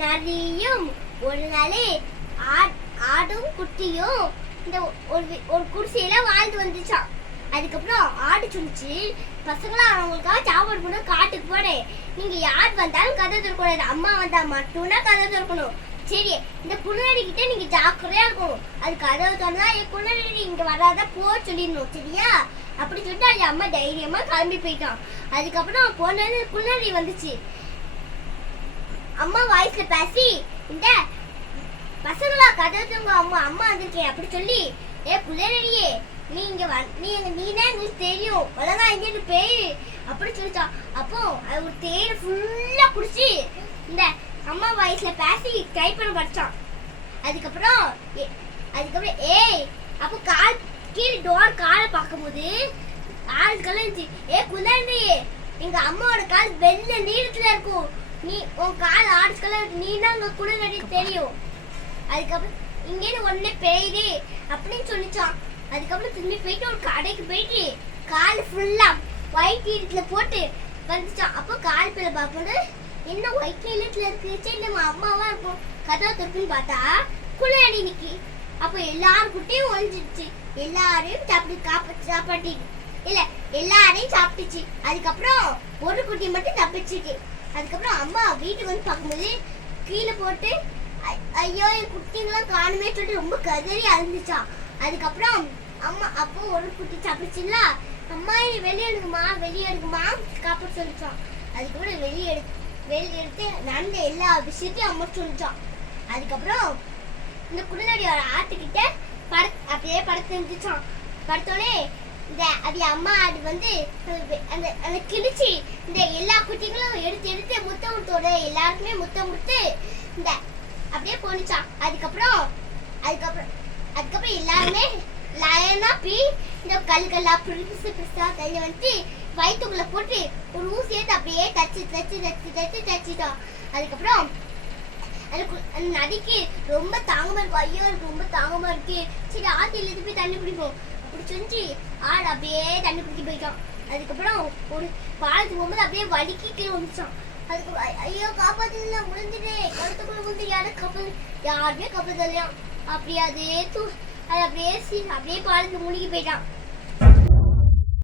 நரியும் ஒரு நாளே ஆடும் குட்டியும் இந்த ஒரு ஒரு குடிசையில வாழ்ந்து வந்துச்சான் அதுக்கப்புறம் ஆடு சொல்லிச்சு பசங்களா அவங்களுக்காக சாப்பாடு பண்ண காட்டுக்கு போனேன். நீங்க யார் வந்தாலும் கதை திறக்கூடாது அம்மா வந்தா மட்டும்தான் கதை திறக்கணும். சரி இந்த குள்ளநடி கிட்ட நீங்க ஜாக்கிரதையா இருக்கணும். அது கதவு திறந்தா என் குள்ளநடி இங்க வராத போ சொல்லிடணும் சரியா? அப்படி சொல்லிட்டு அது அம்மா தைரியமா கிளம்பி போயிட்டான். அதுக்கப்புறம் போனது குள்ளநடி வந்துச்சு. அம்மா வாய்ஸ்ல பேசி இந்த பசங்களா கதை அம்மா அம்மா வந்திருக்கேன் அப்படி சொல்லி ஏ புள்ளநடியே நீ இங்க வ நீ நீ தான் எங்களுக்கு தெரியும் ஒழுங்கா இங்கிட்டு பேய் அப்படி சொல்லிச்சா. அப்போ அது ஒரு தேர் ஃபுல்லா குடிச்சு இந்த அம்மா வாய்ஸ்ல பேசி ட்ரை பண்ண படிச்சான். அதுக்கப்புறம் ஏ- அதுக்கப்புறம் ஏய் அப்போ கால் கீழே டோர் காலை பார்க்கும்போது ஆளுக்கெல்லாம் இருந்துச்சு ஏ குள்ளண்டி எங்க அம்மாவோட கால் வெள்ள நீளத்துல இருக்கும் நீ உன் கால் ஆரஞ்சு கலர் நீ தான் அங்க குள்ளநடி தெரியும். அதுக்கப்புறம் இங்கேருந்து உடனே பெய்யுது அப்படின்னு சொல்லிச்சான். அதுக்கப்புறம் திரும்பி போயிட்டு ஒரு கடைக்கு போயிட்டு கால் ஃபுல்லா ஒயிட் நீளத்துல போட்டு வந்துச்சான். அப்போ கால் பேர பார்க்கும்போது என்ன ஒயிட் நீளத்துல இருக்கு சரி நம்ம அம்மாவா இருக்கும். கதவை திறக்குன்னு பார்த்தா குள்ளநடி நிக்கி. அப்போ எல்லாரும் குட்டியும் ஒழிஞ்சிடுச்சு எல்லாரையும் சாப்பிட்டு காப்பாற்றி சாப்பாட்டி இல்ல எல்லாரையும் சாப்பிட்டுச்சு. அதுக்கப்புறம் ஒரு குட்டி மட்டும் தப்பிச்சுச்சு அதுக்கப்புறம் அம்மா வீட்டுக்கு வந்து பார்க்கும்போது கீழே போட்டு ஐயோ என் குட்டிங்களாம் காணுமே சொல்லிட்டு ரொம்ப கதறி அழுந்துச்சான் அதுக்கப்புறம் அம்மா அப்போ ஒரு குட்டி சாப்பிடுச்சுல அம்மா நீ வெளியே எடுக்குமா வெளியே எடுக்குமா காப்பாற்ற சொல்லிச்சான் அதுக்கப்புறம் வெளியே எடு வெளியே எடுத்து நடந்த எல்லா விஷயத்தையும் அம்மா சொல்லிச்சான் அதுக்கப்புறம் இந்த குள்ளநடியோட ஆட்டுக்கிட்ட பட அப்படியே படத்தை இருந்துச்சான் படுத்தோடனே இந்த அது அம்மா அது வந்து அந்த அந்த கிழிச்சு இந்த எல்லா குட்டிகளும் எடுத்து எடுத்து முத்தம் கொடுத்தோட எல்லாருக்குமே முத்தம் கொடுத்து இந்த அப்படியே போனிச்சான் அதுக்கப்புறம் அதுக்கப்புறம் அதுக்கப்புறம் எல்லாருமே லயனா பி இந்த கல் கல்லா பிரிசு பிரிசா தள்ளி வந்துட்டு வயிற்றுக்குள்ள போட்டு ஒரு ஊசி எடுத்து அப்படியே தச்சு தச்சு தச்சு தச்சு தச்சுட்டான் அதுக்கப்புறம் அதுக்கு அந்த நதிக்கு ரொம்ப தாங்கமா இருக்கும். ஐயோ ரொம்ப தாங்கமா இருக்கு. சரி ஆத்துல இருந்து போய் தண்ணி குடிப்போம். அப்படி செஞ்சு ஆடு அப்படியே தண்ணி குடிக்க போயிட்டான். அதுக்கப்புறம் ஒரு பாலத்துக்கு போகும்போது அப்படியே வலிக்கிட்டு வந்துச்சான். அதுக்கு ஐயோ காப்பாத்துல விழுந்துட்டே. கழுத்துக்குள்ள விழுந்து யாரும் கப்பல் யாருமே கப்பல் தெரியலாம் அப்படியே அதே தூ அது அப்படியே சி அப்படியே பாலத்துக்கு முழுகி போயிட்டான்.